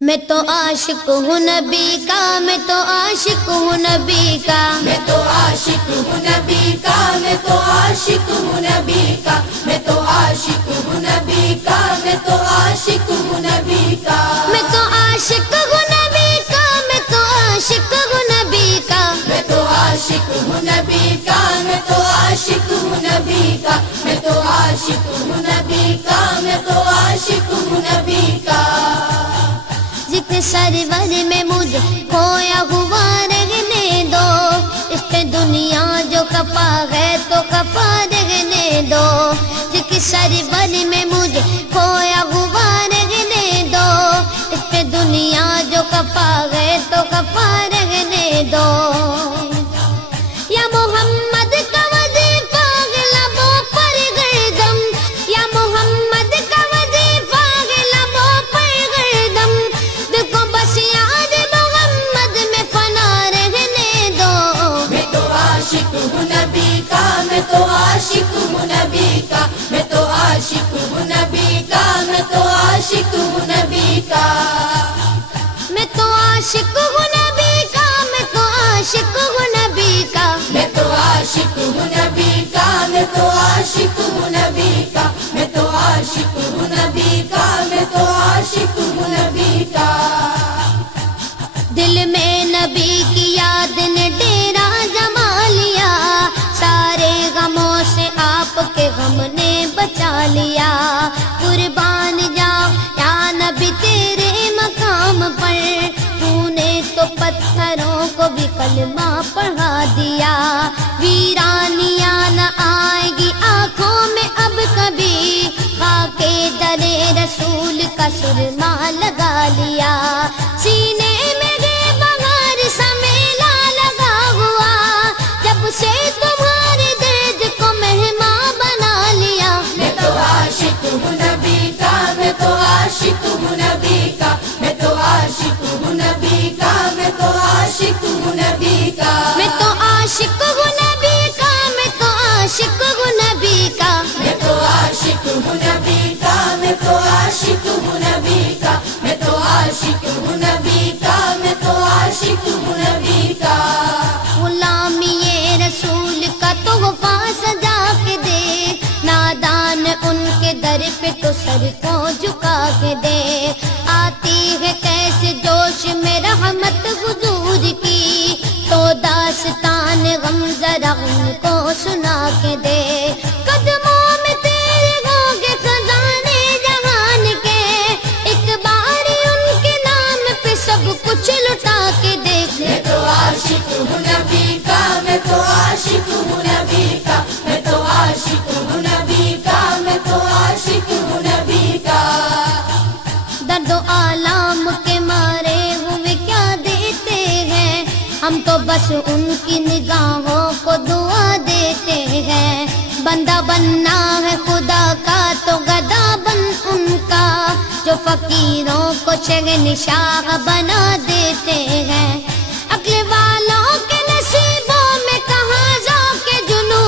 میں تو عاشق ہوں نبی کا، میں تو عاشق ہوں نبی کا، میں تو عاشق ہوں نبی کا، میں تو عاشق ہوں نبی کا، میں تو عاشق ہوں نبی کا، میں تو عاشق ہوں نبی کا، میں تو عاشق ہوں نبی کا، میں تو عاشق ہوں نبی کا، میں تو عاشق ہوں نبی کا، میں تو عاشق ہوں نبی کا، میں تو عاشق ہوں نبی کا، میں تو عاشق ہوں نبی کا، ذکر سرور میں مجھے کھویا ہوا رہنے دو، اس پہ دنیا جو خفا ہے تو خفا رہنے دو، ذکر سرور میں مجھے کھویا ہوا رہنے دو، اس پہ دنیا جو خفا ہے تو خفا رہنے دو، یا محمد کا وظیفہ ہے لبوں پر گردم، یا محمد کا وظیفہ ہے لبوں پر گردم، دل کو بس یاد محمد میں فنا رہنے دو، میں تو عاشق ہوں نبی کا، میں تو عاشق ہوں نبی کا، میں تو عاشق ہوں نبی کا، میں تو عاشق ہوں نبی کا، میں تو عاشق ہوں نبی کا، میں تو عاشق ہوں نبی کا، میں تو عاشق ہوں نبی کا، میں تو عاشق ہوں نبی کا، میں تو عاشق ہوں نبی کا، میں تو عاشق ہوں نبی کا، دل میں نبی کی یاد نے ڈیرا جما لیا، سارے غموں سے آپ کے غم نے بچا لیا، قربان جاؤ یا نبی تیرے مقام پر، تو نے تو پتھروں کو بھی کلمہ پڑھا دیا، ویرانیاں نہ آئے گی آنکھوں میں اب کبھی، خاک در رسول کا سرما لگا لیا، سینے میں گے بغار سا میلہ لگا ہوا، جب سے تمہارے درد کو مہمان بنا لیا، میں تو عاشق ہوں نبی کا، میں تو عاشق ہوں نبی کا، میں تو عاشق ہوں نبی کا، میں تو عاشق ہوں نبی کا، میں تو عاشق ہوں نبی کا، میں تو عاشق ہوں نبی کا، میں تو عاشق ہوں نبی کا، میں تو عاشق ہوں نبی کا، میں تو عاشق ہوں نبی کا، میں تو عاشق ہوں نبی کا، غلامی رسول کا تحفہ سجا کے دے، نادان ان کے در پہ تو سر کو جھکا کے دے، آتی ہے کیسے جوش میں رحمت حضور کی، تو داستان غم ذرا ان کو سنا کے دے، قدموں میں تیرے ہوں گے خزانے جہان کے، ایک بار ان کے نام پہ سب کچھ لٹا کے دیکھ، میں تو عاشق ہوں نبی کا، میں تو عاشق ہوں نبی کا، میں تو عاشق ہوں نبی کا، میں تو عاشق ہوں نبی کا، درد و آلام کے مارے ہوئے کیا دیتے ہیں، ہم تو بس ان کی نگاہوں کو دعا دیتے ہیں، بندہ بننا ہے خدا کا تو گدا بن ان کا، جو فقیروں کو شہنشاہ بنا دیتے ہیں، عقل والوں کے نصیبوں میں کہاں ذوق جنو،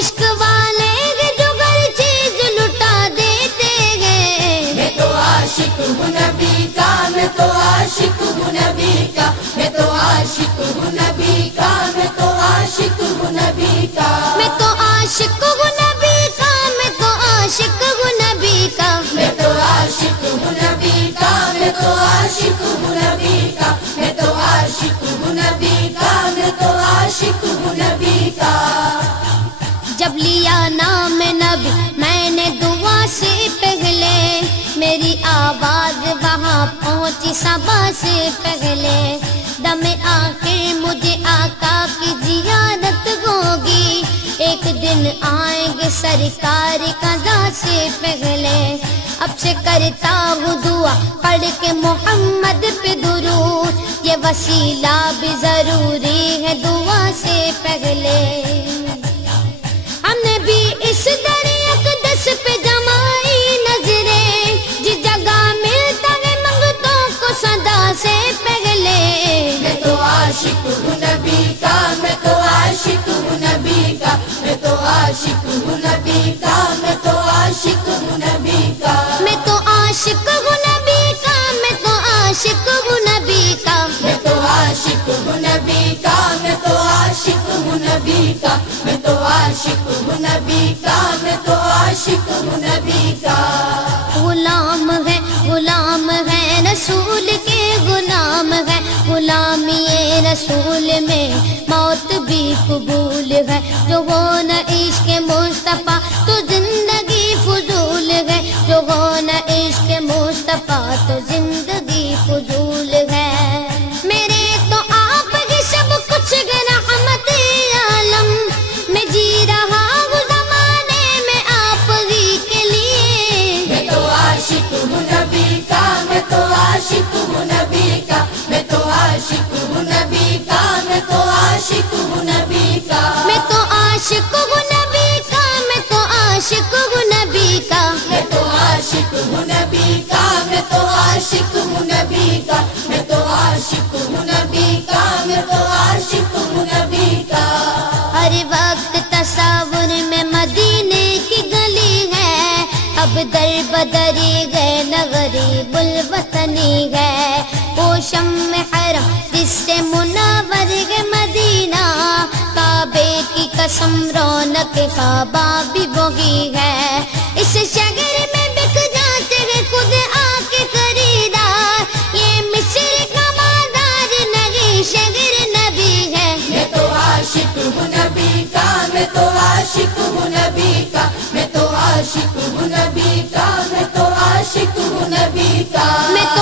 عشق والے جو ہر چیز لٹا دیتے ہیں، میں تو عاشق ہوں نبی کا، میں تو عاشق ہوں نبی کا، میں تو عاشق ہوں نبی کا، میں تو عاشق ہوں نبی کا، میں تو عاشق ہوں نبی کا، میں تو عاشق ہوں نبی کا، میں تو عاشق ہوں نبی کا، میں تو عاشق ہوں نبی کا، میں تو عاشق ہوں نبی کا، میں تو عاشق ہوں نبی کا، جب لیا نام نبی میں نے دعا سے پہلے، میری آواز وہاں پہنچی صبا سے پہلے، دم آخر مجھے آقا کی زیارت ہوگی، ایک دن آئیں گے سرکار قضا سے پہلے، اب سے کرتا ہوں دعا پڑھ کے محمد پہ درود، یہ وسیلہ بھی ضروری ہے دعا سے پہلے، ہم نے بھی اس در اقدس پہ جمائی نظریں، جس جگہ ملتا ہے منگتوں کو صدا سے پہلے، میں تو عاشق ہوں نبی کا، میں تو عاشق ہوں نبی کا، میں تو عاشق ہوں نبی کا، میں تو عاشق ہوں نبی کا، میں تو عاشق ہوں نبی کا، میں تو عاشق عاشق ہوں نبی کا، میں تو عاشق ہوں نبی کا۔ غلام ہے رسول کے غلام ہے، غلامی رسول میں موت بھی قبول ہے، جو ہو نہ عشق مصطفیٰ تو زندگی فضول ہے، جو ہو نہ عشق مصطفیٰ تو زندگی فضول ہے۔ میرے تو آپ ہی سب کچھ ہے رحمت عالم، میں جی رہا ہوں زمانے میں آپ ہی کے لیے۔ میں تو عاشق ہوں نبی کا، میں تو عاشق ہوں نبی کا، میں تو عاشق ہوں نبی کا، میں تو عاشق ہوں نبی کا۔ میں تو عاشق ہوں نبی کا، میں تو عاشق ہوں نبی کا۔ میں تو عاشق ہوں نبی کا، میں تو عاشق ہوں نبی کا، میں تو عاشق ہوں نبی کا، میں تو عاشق ہوں نبی کا۔ ہر وقت تصور میں مدینے کی گلی ہے، اب در بدری گئے نہ غریب الوطنی ہے۔ وہ شمع حرم جس سے منور ہے مدینہ، کعبے کی قسم رونق کعبہ بھی وہی ہے۔ اس شہر میں بک جاتے ہیں خود آ کے خریدار، یہ مصر کا بازار نہیں شہر نبی ہے۔ میں تو عاشق ہوں نبی کا، میں تو عاشق ہوں نبی کا، میں تو عاشق ہوں نبی کا، میں تو عاشق ہوں نبی کا۔ میں تو